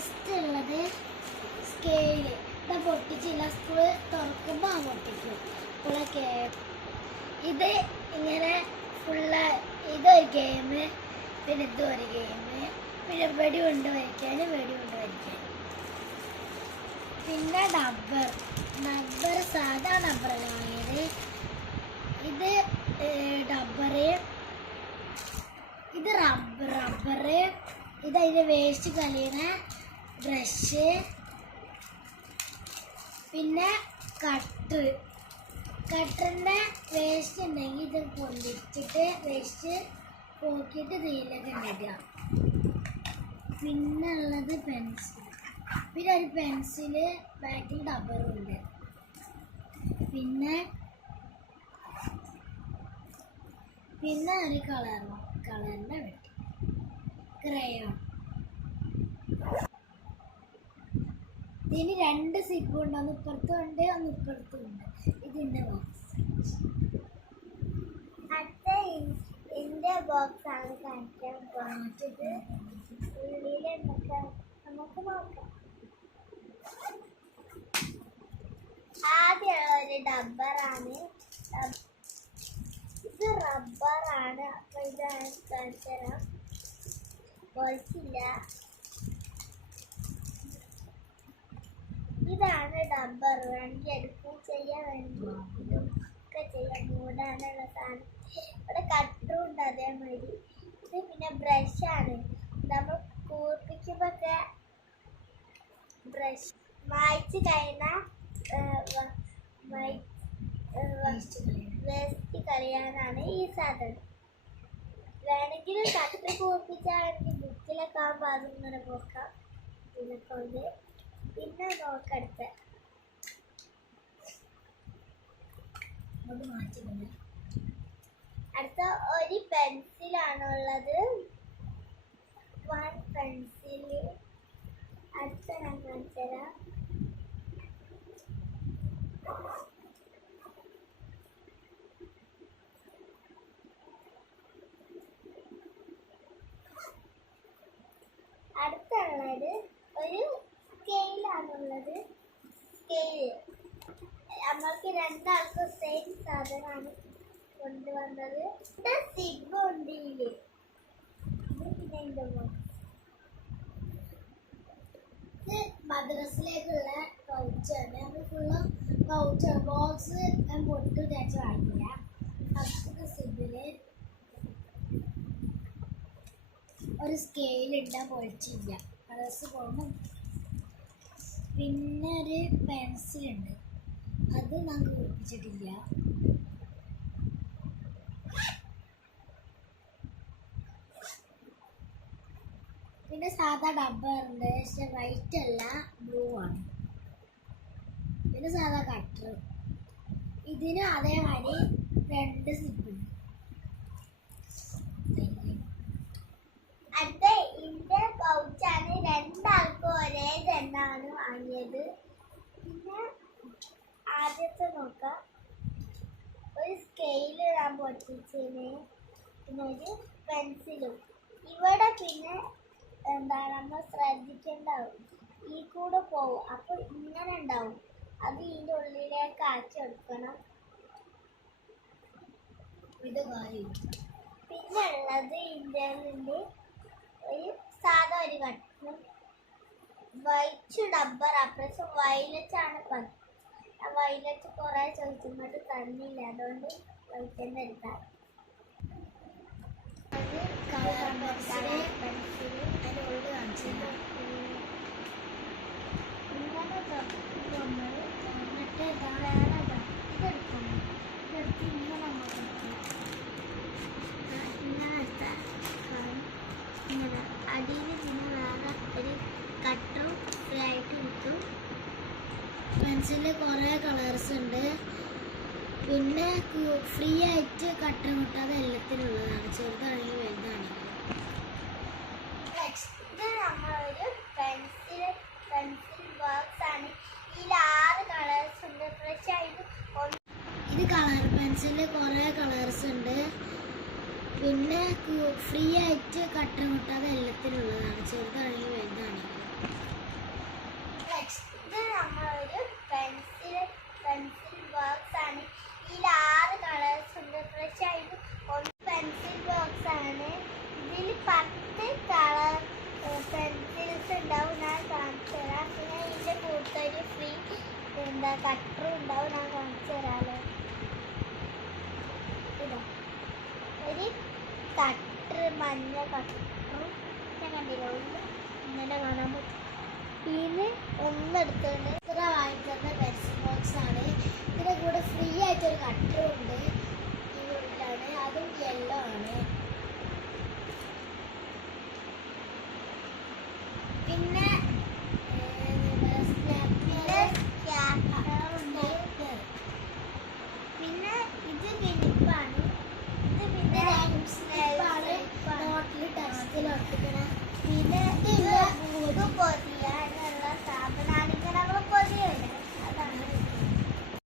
First ഉള്ളത് scale. ഇത് പൊട്ടിച്ചില്ല, school തുറക്കുമ്പോൾ പൊട്ടിക്കും. ഇപ്പോഴൊക്കെ ഇത് ഇങ്ങനെ ഫുള്ള് ഇതൊരു ഗെയിം, പിന്നെ ഇതൊരു ഗെയിം, പിന്നെ വെടി കൊണ്ട് വരയ്ക്കാൻ. പിന്നെ ഡബ്ബർ സാധാ ഡബ്ബറല്ല വാങ്ങിയത്. ഇത് ഡബ്ബറ്, ഇത് റബ്ബറ്, ഇത് അതിൻ്റെ വേസ്റ്റ് കളയണ ബ്രഷ്, പിന്നെ കട്ടറിൻ്റെ വേസ്റ്റ് ഉണ്ടെങ്കിൽ ഇത് പൊന്തിച്ചിട്ട് വേസ്റ്റ് പോക്കിയിട്ട് തീയിലൊക്കെ ഇടുക. പിന്നെ ഉള്ളത് പെൻസിൽ, പിന്നെ ഒരു പെൻസില്, ബാക്കിൽ ഡബ്ബറുണ്ട്. പിന്നെ ഒരു കളറിൻ്റെ വെട്ടി, ക്രയോൺ. ഇതിന് 2 സിപ്പ് ഉണ്ട്, ഒന്ന് ഇപ്പുറത്തും ഉണ്ട്, ഒന്ന് ഇപ്പുറത്തും ഉണ്ട്. ഇതിൻ്റെ ബോക്സ്. ഇതിന്റെ ബോക്സ് ആണ് കാണിക്കാൻ പോകുന്നത്. ഉള്ളിൽ നമുക്ക് നോക്കാം. ആദ്യം ഒരു ഡബ്ബറാണ്. ഇത് റബ്ബറാണ്. അപ്പൊ ഇതാണ് കാണിച്ചുതരാം. ബോൾസില്ല. ഇതാണ് ഡബ്ബർ. വേണമെങ്കിൽ എടുക്കുകയും ചെയ്യാൻ, വേണമെങ്കിൽ ഒക്കെ ചെയ്യാൻ. മൂടാനുള്ള സാധനം. ഇവിടെ കട്ടറും ഉണ്ട് അതേമാതിരി. ഇത് പിന്നെ ബ്രഷാണ്. നമ്മൾ കൂർപ്പിക്കുമ്പോഴൊക്കെ ബ്രഷ് മായ്ച്ച് കഴിഞ്ഞാൽ വേസ്റ്റ് കളയാനാണ് ഈ സാധനം. വേണമെങ്കിൽ കട്ടർ കൂർപ്പിച്ചാണെങ്കിൽ ബുക്കിലൊക്കെ ആകുമ്പോൾ അതും ഇങ്ങനെ പോക്കാം. ഇതിനെക്കൊണ്ട് പിന്നെ നോക്കടുത്ത് അടുത്ത ഒരു പെൻസിലാണുള്ളത്. 1 പെൻസില്. അടുത്ത ഞാൻ കാണിച്ചുതരാം. അടുത്തുള്ളത് ഒരു സ്കെയിലാണുള്ളത്. സ്കെയില് നമ്മൾക്ക് 2 ആൾക്കും സെയിം സാധനമാണ് കൊണ്ടുവന്നത്. സിബ് ഉണ്ട് ഇതില്. പിന്നെ ഇത് മദ്രസിലേക്കുള്ള പൗച്ചാണ്. നമ്മൾ ഫുള്ളും പൗച്ചാണ്. ബോക്സ് ഞാൻ പൊട്ടു തേച്ച് വാങ്ങില്ല. ഫസ്റ്റ് സിബില് ഒരു സ്കെയിലുണ്ട്, പൊളിച്ചില്ല, കളേഴ്സ് പോകുമ്പോൾ. പിന്നെ ഒരു പെൻസിലുണ്ട്, അത് നമുക്ക് പൊളിപ്പിച്ചിട്ടില്ല. പിന്നെ സാധാ ഡബ്ബറുണ്ട്, പക്ഷെ വൈറ്റ് അല്ല, ബ്ലൂ ആണ്. പിന്നെ സാധാ കട്ടർ. ഇതിനും അതേമാതിരി 2 സിപ്പുണ്ട്. അടുത്ത ഇതിന്റെ പൗച്ചാണ്. 2 ആൾക്കും ഒരേ തന്നെയാണ് വാങ്ങിയത്. പിന്നെ ആദ്യത്തെ നോക്കാം. ഒരു സ്കെയില് ഞാൻ പൊട്ടിച്ചതിന്, പിന്നെ ഒരു പെൻസിലും. ഇവിടെ പിന്നെ നമ്മൾ ശ്രദ്ധിക്കേണ്ടാവും. ഈ കൂടെ പോവും. അപ്പോൾ ഇങ്ങനെ ഉണ്ടാവും. അത് ഇതിൻ്റെ ഉള്ളിലേക്ക് ആക്കി എടുക്കണം. ഇത് കാര്യം. പിന്നെ ഉള്ളത് ഇന്ത്യയിലുണ്ട് ഒരു സാധാ ഒരു കട്ടനും വൈറ്റ് ഡബ്ബർ. അപ്രസം വയലറ്റാണ്. വയലറ്റ് കുറേ ചോദിച്ചിട്ട് തന്നില്ല, അതുകൊണ്ട് വൈറ്റ് തന്നെ എടുക്കാം. അടിയിൽ പിന്നെ വേറെ ഒരു കട്ടറും ആയിട്ട് കിട്ടും. പെൻസിലിൽ കുറേ കളേഴ്സ് ഉണ്ട്. പിന്നെ ഫ്രീ ആയിട്ട് കട്ടർ കിട്ടാതെ എല്ലാത്തിനുള്ളതാണ്, ചെറുതാണെങ്കിൽ വലുതാണെങ്കിൽ. നെക്സ്റ്റ് നമ്മളൊരു പെൻസിൽ ബോക്സ് ആണ്. ഇതിൽ 6 കളേഴ്സ് ഉണ്ട്. ഫ്രഷ് ആയിട്ട് ഇത് കളർ പെൻസിലിൽ കുറേ കളേഴ്സ് ഉണ്ട്. പിന്നെ ഫ്രീ ആയിട്ട് കട്ടർ കിട്ടാതെ എല്ലാത്തിനുള്ളതാണ്, ചെറുതാണെങ്കിൽ വലുതാണെങ്കിൽ. കട്ടറും ഉണ്ടാവും. ഞാൻ കാണിച്ചു തരാമല്ലോ. ഇതാ ഒരു കട്ടർ, മഞ്ഞ കട്ടറും ഞാൻ കണ്ടില്ല. ഇങ്ങനെ കാണാൻ പറ്റും. പിന്നെ ഒന്നെടുത്തോണ്ട്